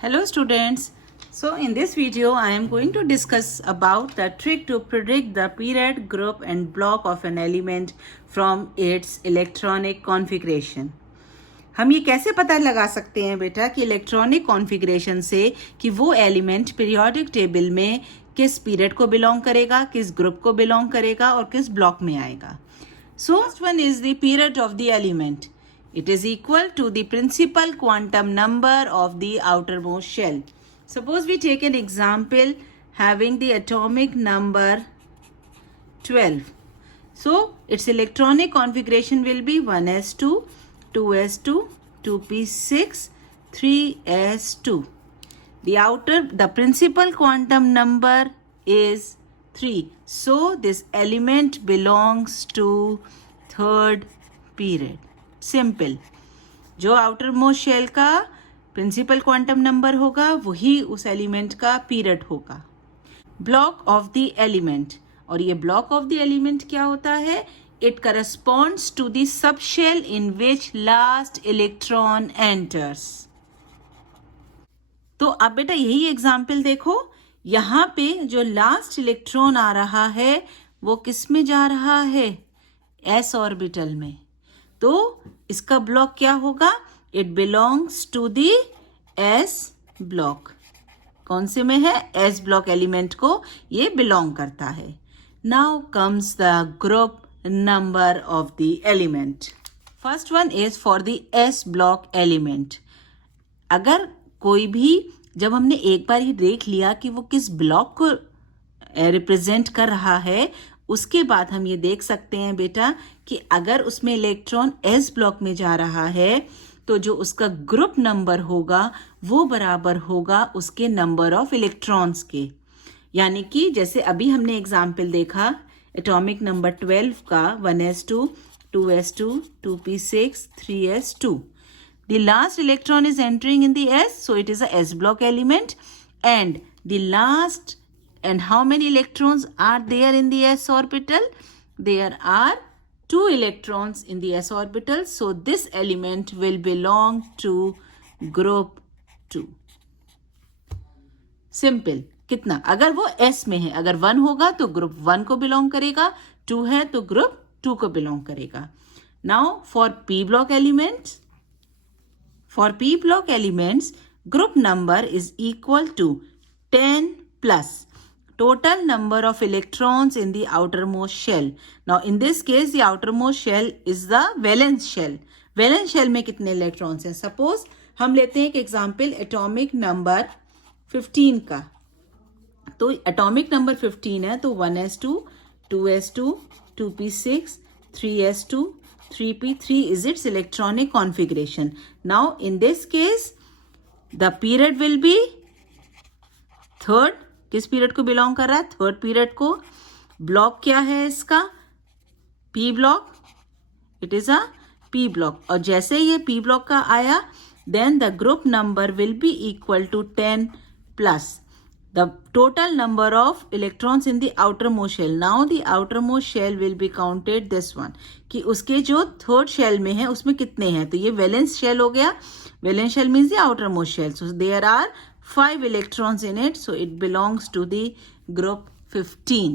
Hello students. So in this video I am going to discuss about the trick to predict the period, group and block of an element from its electronic configuration. हम ये कैसे पता लगा सकते हैं बेटा कि electronic configuration से कि वो एलिमेंट पीरियोडिक टेबल में किस पीरियड को बिलोंग करेगा, किस ग्रुप को बिलोंग करेगा और किस ब्लॉक में आएगा. So first one is the period of the element. It is equal to the principal quantum number of the outermost shell. Suppose we take an example having the atomic number 12. So its electronic configuration will be 1s2, 2s2, 2p6, 3s2. The principal quantum number is 3. So this element belongs to third period. Simple. जो outer most shell का principal quantum number होगा वही उस element का period होगा. Block of the element, और ये block of the element क्या होता है? It corresponds to the sub shell in which last electron enters. तो अब बेटा यही एग्जाम्पल देखो. यहाँ पे जो लास्ट इलेक्ट्रॉन आ रहा है वो किस में जा रहा है? एस ऑर्बिटल में. तो इसका ब्लॉक क्या होगा? It belongs to the S block. कौन से में है? एस ब्लॉक एलिमेंट को ये बिलोंग करता है. Now comes the group number of the element. First one is for the S block element. अगर कोई भी, जब हमने एक बार ही देख लिया कि वो किस ब्लॉक को रिप्रेजेंट कर रहा है, उसके बाद हम ये देख सकते हैं बेटा कि अगर उसमें इलेक्ट्रॉन एस ब्लॉक में जा रहा है तो जो उसका ग्रुप नंबर होगा वो बराबर होगा उसके नंबर ऑफ इलेक्ट्रॉन्स के. यानी कि जैसे अभी हमने एग्जाम्पल देखा एटॉमिक नंबर 12 का 1s2, 2s2, 2p6, 3s2. The last electron is entering in the S, so it is a S block element. And how many electrons are there in the S orbital? There are 2 electrons in the S orbital, so this element will belong to group 2. Simple. कितना? अगर वो S में है, अगर 1 होगा तो group 1 को belong करेगा, 2 है तो ग्रुप 2 को बिलोंग करेगा. Now for P block elements, group number is equal to 10 plus total number of electrons in the outermost shell. Now in this case the outermost shell is the valence shell. Valence shell में कितने electrons हैं? Suppose हम लेते हैं एक example atomic number 15 का. तो atomic number 15 है तो 1s2, 2s2, 2p6, 3s2, 3p3 is its electronic configuration. Now in this case the period will be third. किस पीरियड को बिलोंग कर रहा है? थर्ड पीरियड को. ब्लॉक क्या है इसका? P block. It is a P block. और जैसे ये पी ब्लॉक का आया then the group number will be equal to 10 plus the total number of electrons in the outer most shell. Now the outer most shell will be counted this one, कि उसके जो third shell में है उसमें कितने हैं. तो ये वैलेंस शेल हो गया. Valence shell means the outer most shell. So there are 5 electrons in it, so it belongs to the group 15.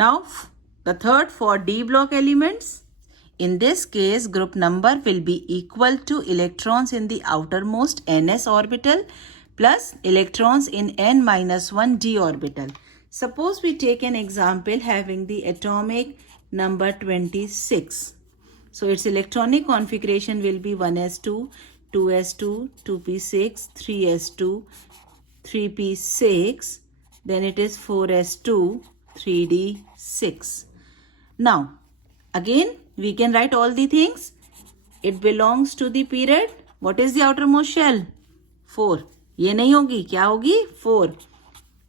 Now the third for D block elements. In this case group number will be equal to electrons in the outermost ns orbital plus electrons in n-1 d orbital. Suppose we take an example having the atomic number 26. So its electronic configuration will be 1s2, 2s2, 2p6, 3s2, 3p6, then it is 4s2, 3d6. Now again we can write all the things. It belongs to the period. What is the outermost shell? 4. ये नहीं होगी, क्या होगी? 4.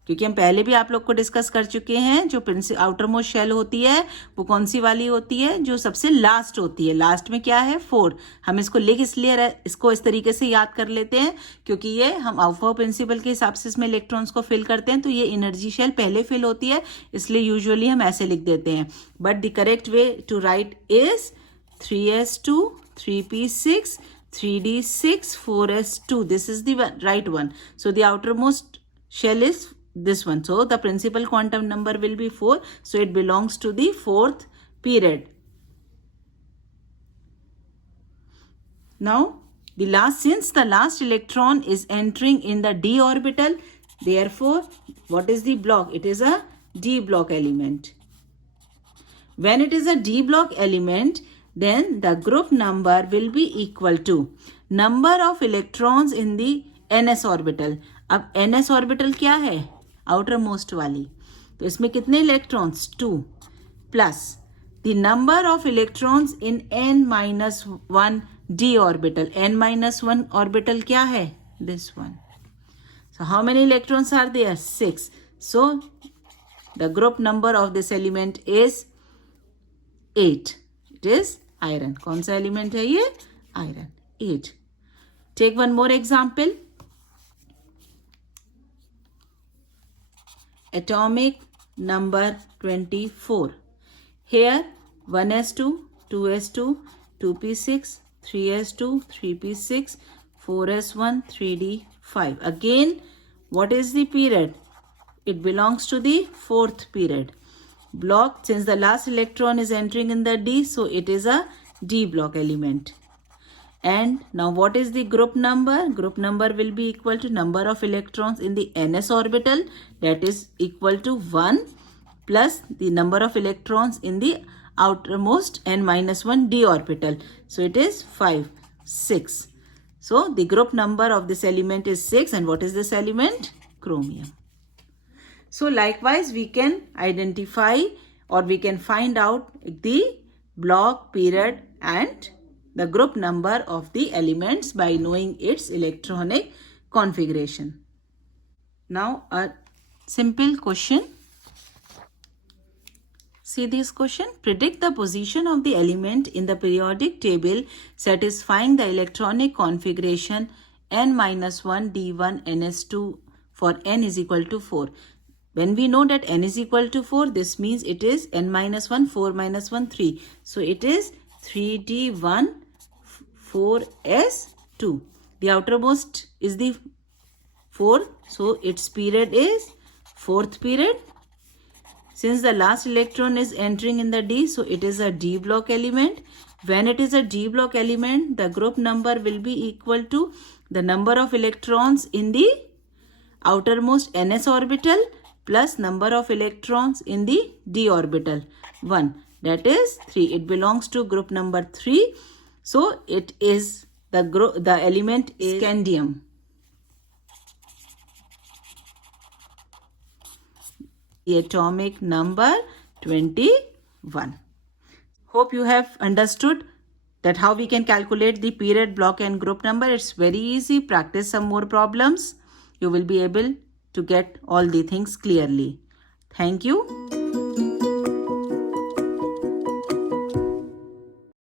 क्योंकि हम पहले भी आप लोग को डिस्कस कर चुके हैं जो आउटर मोस्ट शेल होती है वो कौन सी वाली होती है? जो सबसे लास्ट होती है. लास्ट में क्या है? 4. हम इसको लिख इसलिए इसको इस तरीके से याद कर लेते हैं क्योंकि ये हम आउफो प्रिंसिपल के हिसाब से इसमें इलेक्ट्रॉन्स को फिल करते हैं तो ये एनर्जी शेल पहले फिल होती है, इसलिए यूजुअली हम ऐसे लिख देते हैं. But the correct way to write is 3s2, 3p6, 3d6, 4s2. This is the right one. So the outermost shell is this one. So the principal quantum number will be 4. So it belongs to the fourth period. Now, since the last electron is entering in the d orbital, therefore, what is the block? It is a d block element. When it is a d block element, then the group number will be equal to number of electrons in the ns orbital. अब ns orbital क्या है? outermost वाली. तो इसमें कितने electrons? 2 plus the number of electrons in n-1 d orbital. n-1 orbital क्या है? This one. So how many electrons are there? 6. So the group number of this element is 8. It is iron. कौन सा element है ये? Iron. 8. Take one more example. Atomic number 24. Here 1s2, 2s2, 2p6, 3s2, 3p6, 4s1, 3d5. Again, what is the period? It belongs to the fourth period. Block, since the last electron is entering in the d, so it is a d block element. And now what is the group number? Group number will be equal to number of electrons in the ns orbital, that is equal to 1 plus the number of electrons in the outermost n-1 d orbital. So it is 5, 6. So the group number of this element is 6. And what is this element? Chromium. So likewise, we can identify or we can find out the block, period and the group number of the elements by knowing its electronic configuration. Now a simple question. See this question. Predict the position of the element in the periodic table satisfying the electronic configuration n-1 d1 ns2 for n is equal to 4. When we know that n is equal to 4, this means it is n-1, 4 minus 1, 3. So it is 3d1, 4s2. The outermost is the 4. So its period is fourth period. Since the last electron is entering in the d, so it is a d block element. When it is a d block element, the group number will be equal to the number of electrons in the outermost ns orbital plus number of electrons in the d orbital, 1. That is 3. It belongs to group number 3. So it is the element is scandium. The atomic number 21. Hope you have understood that how we can calculate the period, block and group number. It's very easy. Practice some more problems. You will be able to get all the things clearly. Thank you.